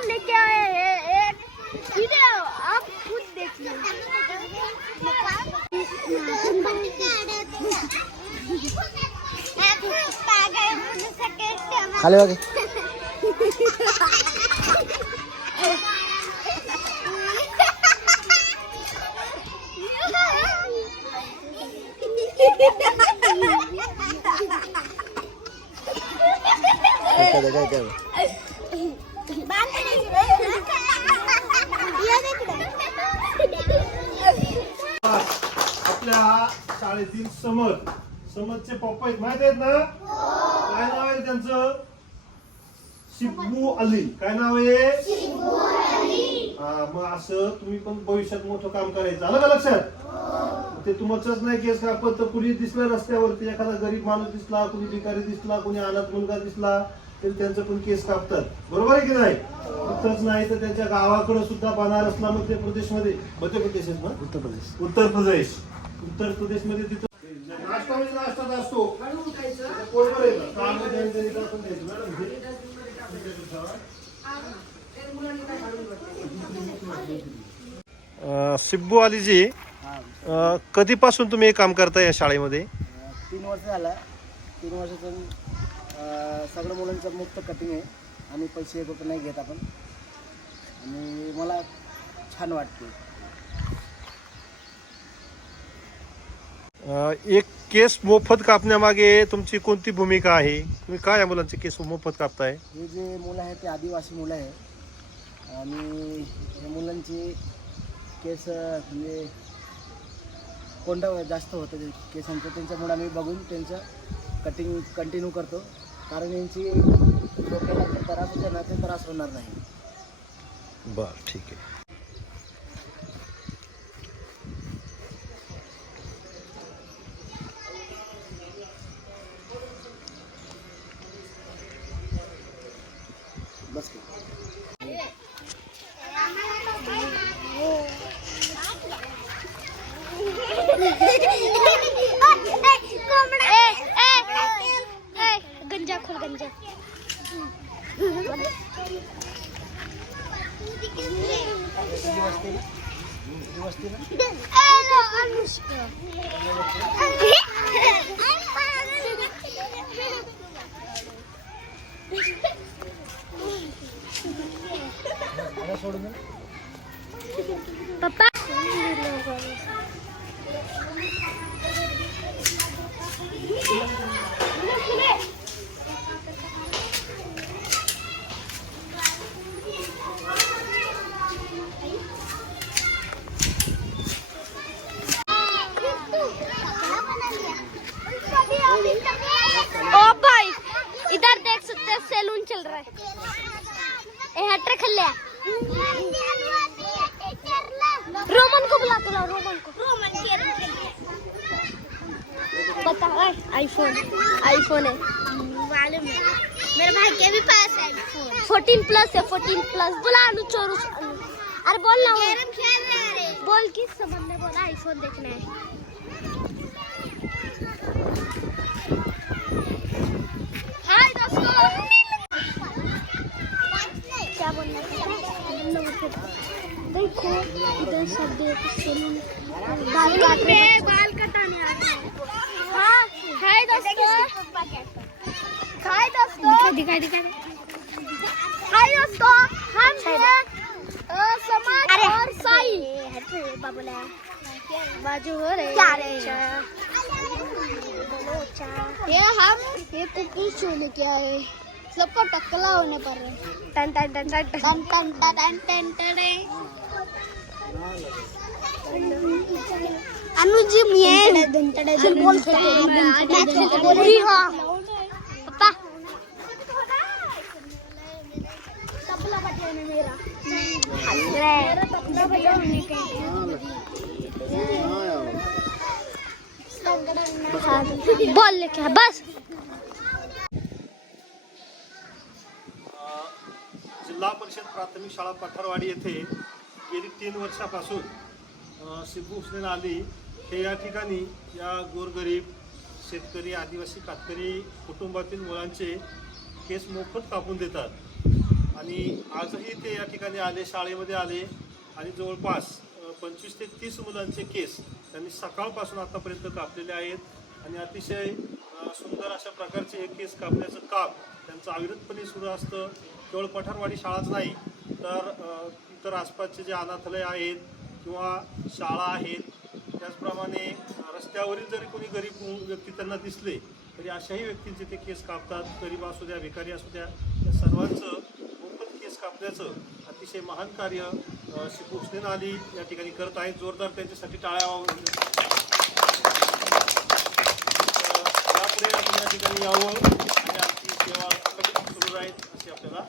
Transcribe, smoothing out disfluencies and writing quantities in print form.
हम लेके आए हैं एक वीडियो, आप खुद देख लो। खाली वागे आपल्या शाळेतील समजचे पप्पा आहेत, माहित आहेत ना? काय नाव आहे त्यांचं? शिब्बू अली. काय नाव आहे? हा, मग असं तुम्ही पण भविष्यात मोठं काम करायचं, आलं का लक्षात? ते तुमचंच नाही केस कापत तर कुणी दिसलं रस्त्यावरती, एखादा गरीब माणूस दिसला, कुणी भिकारी दिसला, कुणी अनाथ मुलगा दिसला तरी त्यांचं पण केस कापतात, बरोबर आहे की नाही? इथंच नाही तर त्यांच्या गावाकडे सुद्धा बनारसला, मध्य प्रदेशमध्ये, मध्य प्रदेश ना, उत्तर प्रदेश मध्ये तिथं नाश्ता म्हणजे नाश्ताच असतो. पोटभर आहे का? शिब्बू अलीजी, कधीपासून तुम्ही हे काम करताय या शाळेमध्ये? 3 वर्ष झाला. 3 वर्षाचं सगळ्या मुलांचं मुक्त कटिंग आहे आणि पैसे वगैरे नाही घेत आपण, आणि मला छान वाटते. एक केस मोफत कापण्यामागे तुमची कोणती भूमिका आहे? तुम्ही काय या मुलांचे केस मोफत कापताय? हे जे मुलं आहेत ते आदिवासी मुलं आहे आणि या मुलांची केस म्हणजे कोंडा जास्त होतं केसांचं, त्यांच्यामुळे आम्ही बघून त्यांचं कटिंग कंटिन्यू करतो, कारण यांची डोक्याला जे त्रास होते ना ते त्रास होणार नाही. बरं, ठीक आहे. बस गंजा खोल गंजा. पप्पा ओ भाई, इधर देख सकते हैं सैलून चल रहा है. हटे खल्ले रोमन को बुला के लाओ, रोमन को. बता, आईफोन है मालूम है, मेरे भाई के भी पास है आईफोन. 14 प्लस है, 14 प्लस. बुला अनु चोरू. अरे बोल ना, बोल किस संबंध में बोला आईफोन देखना है. हाय दोस्तों, क्या बोलना है? देखो इधर सब बाल कटाने आ रहे हैं. हाँ, हाय दोस्तों, हाय दोस्तों, दिखा हाय दोस्तों, हम हैं समाज और साई बाबूला बाजू हो रहे क्या रे. ये कुकुर सोने क्या है, सबको टकला होने पर है. टन टन टन टन टन टन टन टन टन. अनुजी मी बोलते पापा तबला बजाने मेरा बोल लेके बस. जिल्हा परिषद प्राथमिक शाळा पठारवाडी येथे गेली 3 वर्षापासून शिब्बू हुसेन अली हे या ठिकाणी या गोरगरीब शेतकरी, आदिवासी, कातकरी कुटुंबातील मुलांचे केस मोफत कापून देतात. आणि आजही ते या ठिकाणी आले, शाळेमध्ये आले आणि जवळपास 25 ते 30 मुलांचे केस त्यांनी सकाळपासून आतापर्यंत कापलेले आहेत आणि अतिशय सुंदर अशा प्रकारचे हे केस कापण्याचं काम त्यांचं अविरतपणे सुरू असतं. केवळ पठारवाडी शाळाच नाही तर इतर आसपासचे जे अनाथालय आहेत किंवा शाळा आहेत, त्याचप्रमाणे रस्त्यावरील जरी कोणी गरीब व्यक्ती त्यांना दिसले तरी अशाही व्यक्तींचे ते केस कापतात. गरीब असू द्या, भिकारी असू द्या, या सर्वांचं मोफत केस कापण्याचं अतिशय महान कार्य श्री हुस्नेन अली या ठिकाणी करत आहेत. जोरदार त्यांच्यासाठी टाळ्या यापुढे आपण या ठिकाणी यावं आणि आमची सेवा सुरू राहील अशी आपल्याला